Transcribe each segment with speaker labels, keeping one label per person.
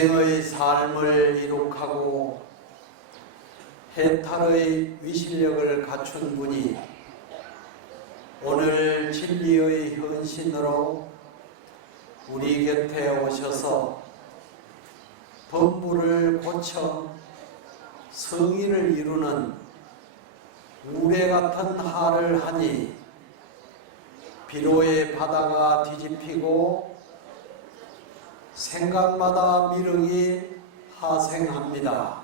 Speaker 1: 무생의 삶을 이룩하고 해탈의 위실력을 갖춘 분이 오늘 진리의 현신으로 우리 곁에 오셔서 법물을 고쳐 성의를 이루는 우레 같은 하를 하니 비로의 바다가 뒤집히고 생각마다 미륵이 하생합니다.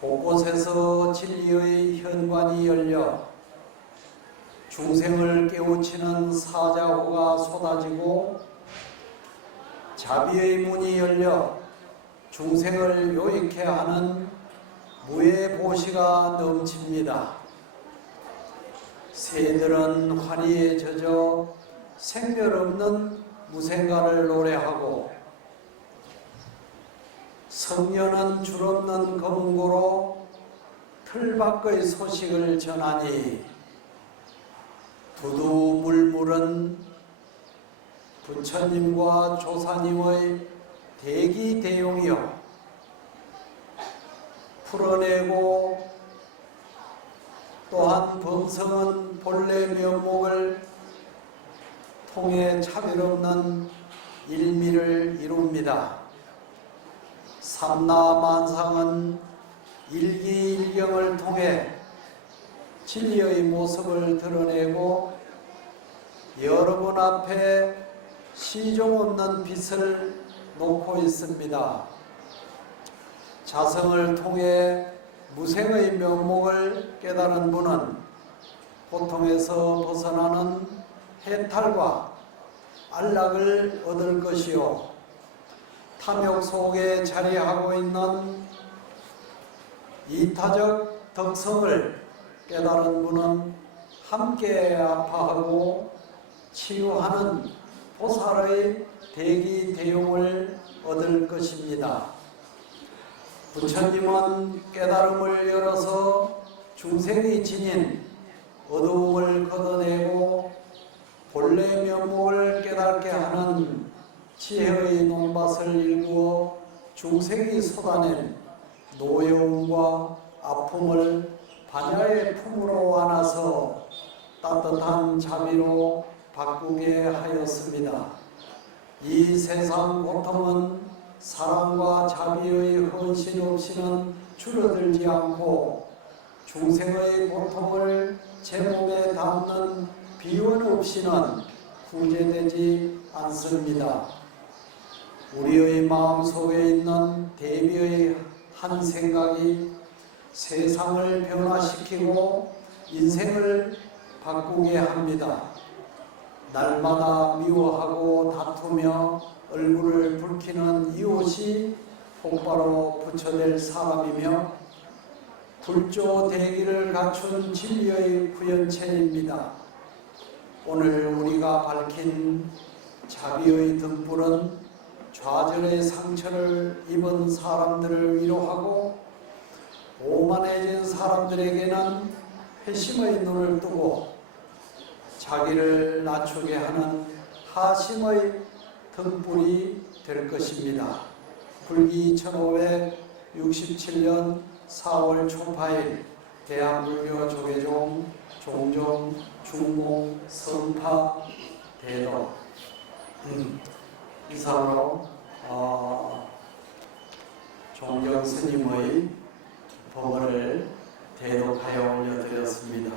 Speaker 1: 곳곳에서 진리의 현관이 열려 중생을 깨우치는 사자호가 쏟아지고 자비의 문이 열려 중생을 요익해 하는 무의 보시가 넘칩니다. 새들은 환희에 젖어 생멸 없는 무생가를 노래하고 성녀는 줄없는 검고로 틀 밖의 소식을 전하니 두두물물은 부처님과 조사님의 대기대용이요 풀어내고 또한 범성은 본래 면목을 통해 차별없는 일미를 이룹니다. 삼라만상은 일기일경을 통해 진리의 모습을 드러내고 여러분 앞에 시종 없는 빛을 놓고 있습니다. 자성을 통해 무생의 면목을 깨달은 분은 고통에서 벗어나는 해탈과 안락을 얻을 것이요. 탐욕 속에 자리하고 있는 이타적 덕성을 깨달은 분은 함께 아파하고 치유하는 보살의 대기 대용을 얻을 것입니다. 부처님은 깨달음을 열어서 중생이 지닌 어두움을 걷어내고 본래 면목을 깨닫게 하는 지혜의 논밭을 일구어 중생이 쏟아낸 노여움과 아픔을 반야의 품으로 안아서 따뜻한 자비로 바꾸게 하였습니다. 이 세상 고통은 사랑과 자비의 헌신 없이는 줄어들지 않고 중생의 고통을 제 몸에 담는 비원 없이는 구제되지 않습니다. 우리의 마음 속에 있는 대비의 한 생각이 세상을 변화시키고 인생을 바꾸게 합니다. 날마다 미워하고 다투며 얼굴을 붉히는 이웃이 폭발로 부처될 사람이며 불조 대기를 갖춘 진리의 구현체입니다. 오늘 우리가 밝힌 자비의 등불은 좌절의 상처를 입은 사람들을 위로하고 오만해진 사람들에게는 회심의 눈을 뜨고 자기를 낮추게 하는 하심의 등불이 될 것입니다. 불기 1567년 4월 초파일 대한불교 조계종 종종 중공 성파 대도 음, 이상으로 어, 종경 스님의 법을 대독하여 올려드렸습니다.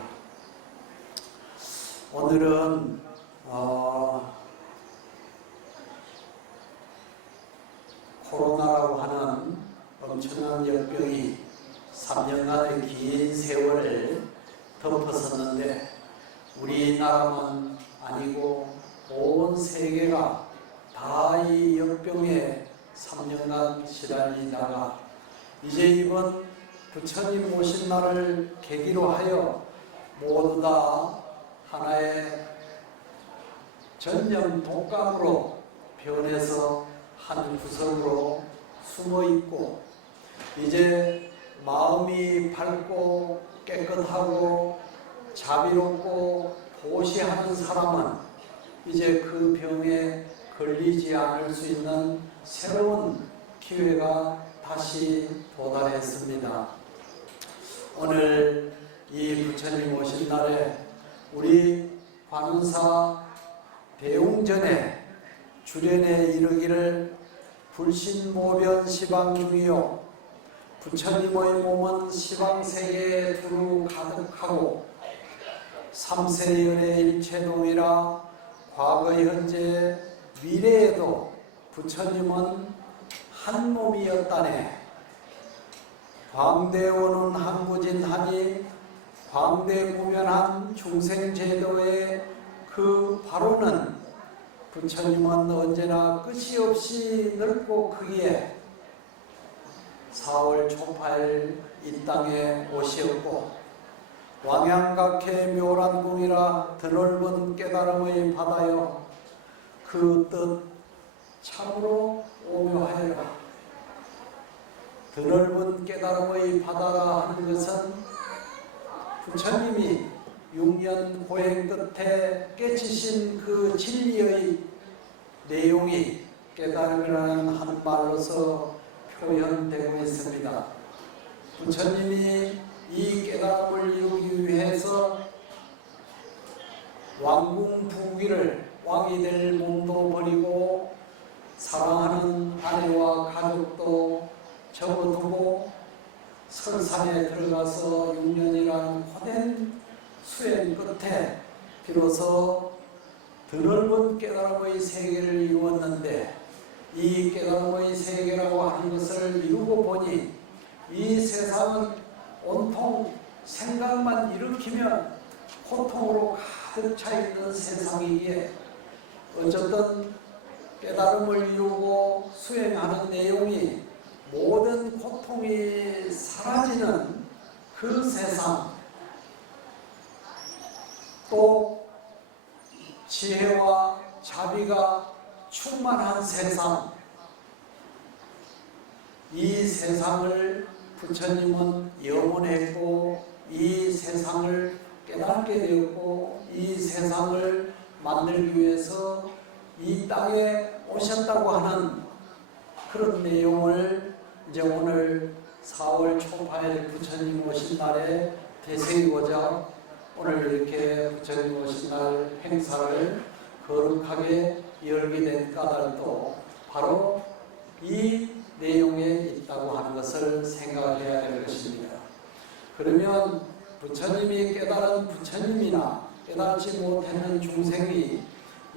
Speaker 1: 오늘은 어, 코로나라고 하는 엄청난 역병이 3년간의 긴 세월을 덮어섰는데 우리나라만 아니고 온 세계가 다 이 역병에 3년간 시달리다가 이제 이번 부처님 오신 날을 계기로 하여 모두 다 하나의 전념 독감으로 변해서 한 구석으로 숨어 있고 이제 마음이 밝고 깨끗하고 자비롭고 보시하는 사람은 이제 그 병에 걸리지 않을 수 있는 새로운 기회가 다시 도달했습니다. 오늘 이 부처님 오신 날에 우리 관운사 대웅전에 주련에 이르기를 불신모변 시방중이요 부처님의 몸은 시방세계에 두루 가득하고 삼세연의 일체동이라 과거 현재 미래에도 부처님은 한 몸이었다네. 광대원은 항구진하니 광대무변한 중생제도의 그 바로는 부처님은 언제나 끝이 없이 넓고 크기에 4월 초팔 이 땅에 오시었고 왕양각해 묘란궁이라 드넓은 깨달음의 바다여 그 뜻 참으로 오묘하여라. 드넓은 깨달음의 바다라 하는 것은 부처님이 6년 고행 끝에 깨치신 그 진리의 내용이 깨달음이라는 한 말로서 표현되고 있습니다. 부처님이 이 깨달음을 이루기 위해서 왕궁 부귀를 왕이 될 몸도 버리고 사랑하는 아내와 가족도 접어두고 설산에 들어가서 6년이라는 고된 수행 끝에 비로소 드넓은 깨달음의 세계를 이루었는데 이 깨달음의 세계라고 하는 것을 이루고 보니 이 세상은 온통 생각만 일으키면 고통으로 가득 차 있는 세상이기에 어쨌든 깨달음을 이루고 수행하는 내용이 모든 고통이 사라지는 그 세상 또 지혜와 자비가 충만한 세상 이 세상을 부처님은 영원했고 이 세상을 깨닫게 되었고 이 세상을 만들기 위해서 이 땅에 오셨다고 하는 그런 내용을 이제 오늘 4월 초파일 부처님 오신 날에 되새기고자 오늘 이렇게 부처님 오신 날 행사를 거룩하게 열게 된 까닭도 바로 이 내용에 있다고 하는 것을 생각해야 될 것입니다. 그러면 부처님이 깨달은 부처님이나 깨달지 못했는 중생이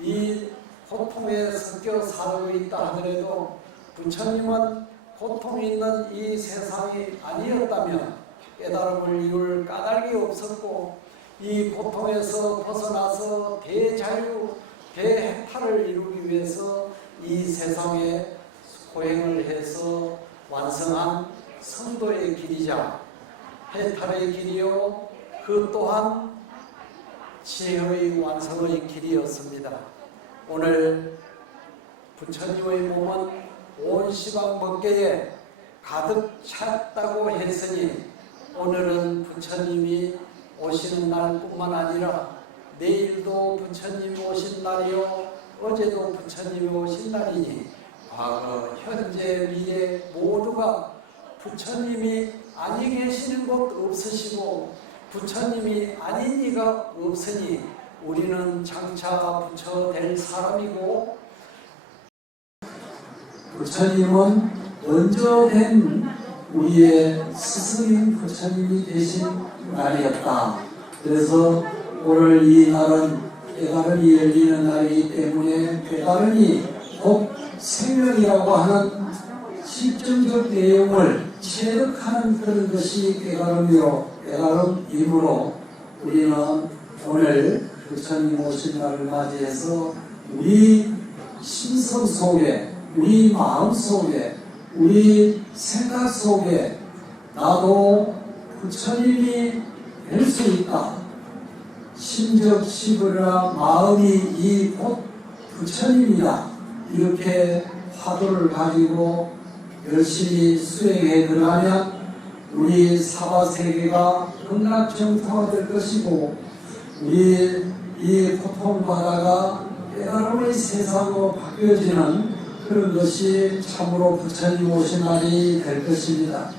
Speaker 1: 이 고통에 섞여 살고 있다 하더라도 부처님은 고통이 있는 이 세상이 아니었다면 깨달음을 이룰 까닭이 없었고 이 고통에서 벗어나서 대자유, 대해탈을 이루기 위해서 이 세상에 고행을 해서 완성한 성도의 길이자 해탈의 길이요 그 또한 지혜의 완성의 길이었습니다. 오늘 부처님의 몸은 온 시방 법계에 가득 찼다고 했으니 오늘은 부처님이 오시는 날뿐만 아니라 내일도 부처님이 오신 날이요 어제도 부처님이 오신 날이니 과거, 현재, 미래 모두가 부처님이 아니 계시는 곳 없으시고 부처님이 아닌 이가 없으니 우리는 장차 부처 될 사람이고 부처님은 먼저 된 우리의 스승인 부처님이 되신 날이었다. 그래서 오늘 이 날은 깨달음이 열리는 날이기 때문에 깨달음이 곧 생명이라고 하는 실증적 내용을 체득하는 그런 것이 깨달음이요 깨달음이므로 우리는 오늘 부처님 오신 날을 맞이해서 우리 심성 속에 우리 마음 속에 우리 생각 속에 나도 부처님이 될 수 있다. 심적 시부라 마음이 이곧 부처님이다. 이렇게 화두를 가지고 열심히 수행해 들어가면 우리 사바 세계가 극락정토가 될 것이고 우리 이 고통바다가 깨달음의 세상으로 바뀌어지는 그런 것이 참으로 부처님 오신 날이 될 것입니다.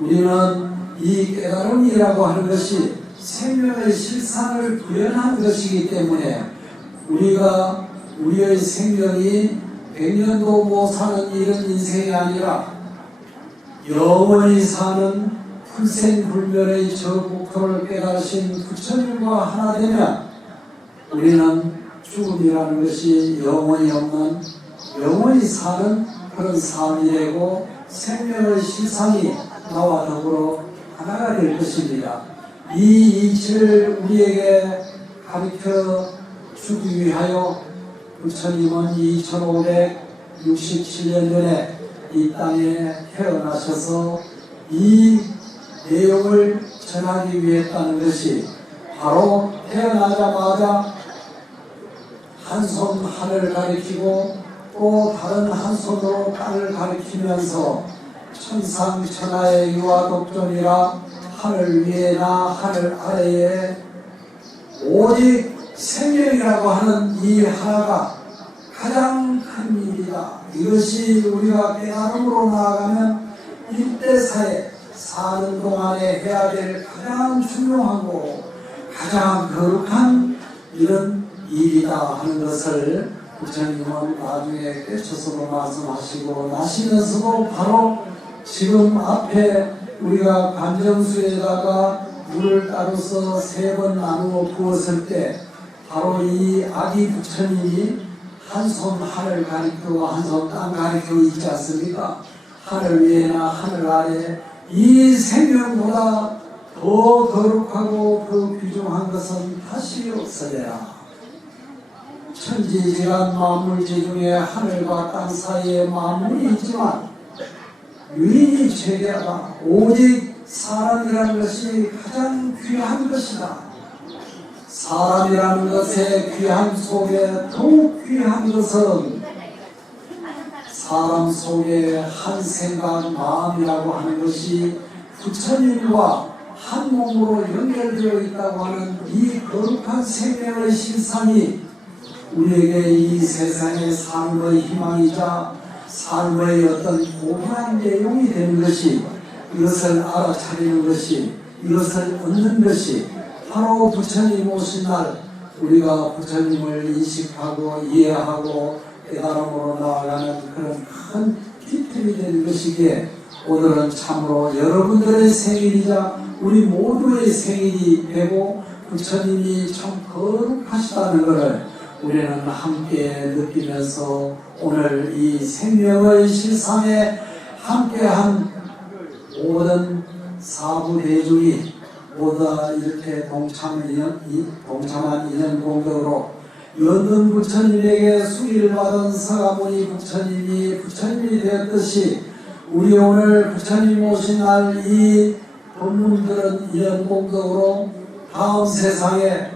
Speaker 1: 우리는 이 깨달음이라고 하는 것이 생명의 실상을 구현한 것이기 때문에 우리가 우리의 생명이 백년도 못 사는 이런 인생이 아니라 영원히 사는 풀생불멸의 저 목표를 깨달으신 부처님과 하나 되면 우리는 죽음이라는 것이 영원히 없는 영원히 사는 그런 삶이 되고 생명의 실상이 나와 더불어 하나가 될 것입니다. 이 이치를 우리에게 가르쳐 주기 위하여 부처님은 2567년 전에 이 땅에 태어나셔서 이 내용을 전하기 위했다는 것이 바로 태어나자마자 한 손 하늘을 가리키고 또 다른 한 손으로 땅을 가리키면서 천상천하의 유아 독존이라 하늘 위에나 하늘 아래에 오직 생명이라고 하는 이 하나가 가장 큰 일이다. 이것이 우리가 깨달음으로 나아가면 일대사에 사는 동안에 해야 될 가장 중요하고 가장 거룩한 이런 일이다 하는 것을 부처님은 나중에 깨쳐서도 말씀하시고 나시면서도 바로 지금 앞에 우리가 관정수에다가 물을 따로서 세 번 나누어 부었을 때 바로 이 아기 부처님이 한 손 하늘 가리키고 한 손 땅 가리키고 있지 않습니까? 하늘 위에나 하늘 아래 이 생명보다 더 거룩하고 더 귀중한 것은 다시 없어져라. 천지질환 만물지 중에 하늘과 땅 사이에 만물이 있지만 유인이 최대하다. 오직 사람이라는 것이 가장 귀한 것이다. 사람이라는 것의 귀함 속에 더욱 귀한 것은 사람 속에 한 생각, 마음이라고 하는 것이 부처님과 한 몸으로 연결되어 있다고 하는 이 거룩한 생명의 실상이 우리에게 이 세상의 삶의 희망이자 삶의 어떤 고귀한 내용이 되는 것이 이것을 알아차리는 것이 이것을 얻는 것이 바로 부처님 오신 날 우리가 부처님을 인식하고 이해하고 깨달음으로 나아가는 그런 큰 기틀이 되는 것이기에 오늘은 참으로 여러분들의 생일이자 우리 모두의 생일이 되고 부처님이 참 거룩하시다는 것을 우리는 함께 느끼면서 오늘 이 생명의 실상에 함께한 모든 사부 대중이 모두 이렇게 동참 인연, 이- 동참한 인연 공덕으로 연등 부처님에게 수의를 받은 서가모니 부처님이 부처님이 되었듯이 우리 오늘 부처님 오신 날 이 법문들은 인연 공덕으로 다음 세상에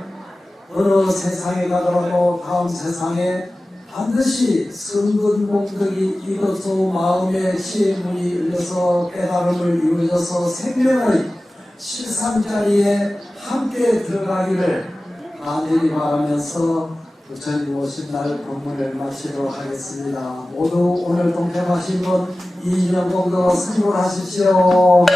Speaker 1: 어느 세상에 가더라도 다음 세상에 반드시 성근 공덕이 이뤄서 마음의 시문이 열려서 깨달음을 이루어져서 생명의 실상자리에 함께 들어가기를 간절히 바라면서 부처님 오신 날 법문을 마치도록 하겠습니다. 모두 오늘 동참하신 분 이인영 공덕 승불하십시오.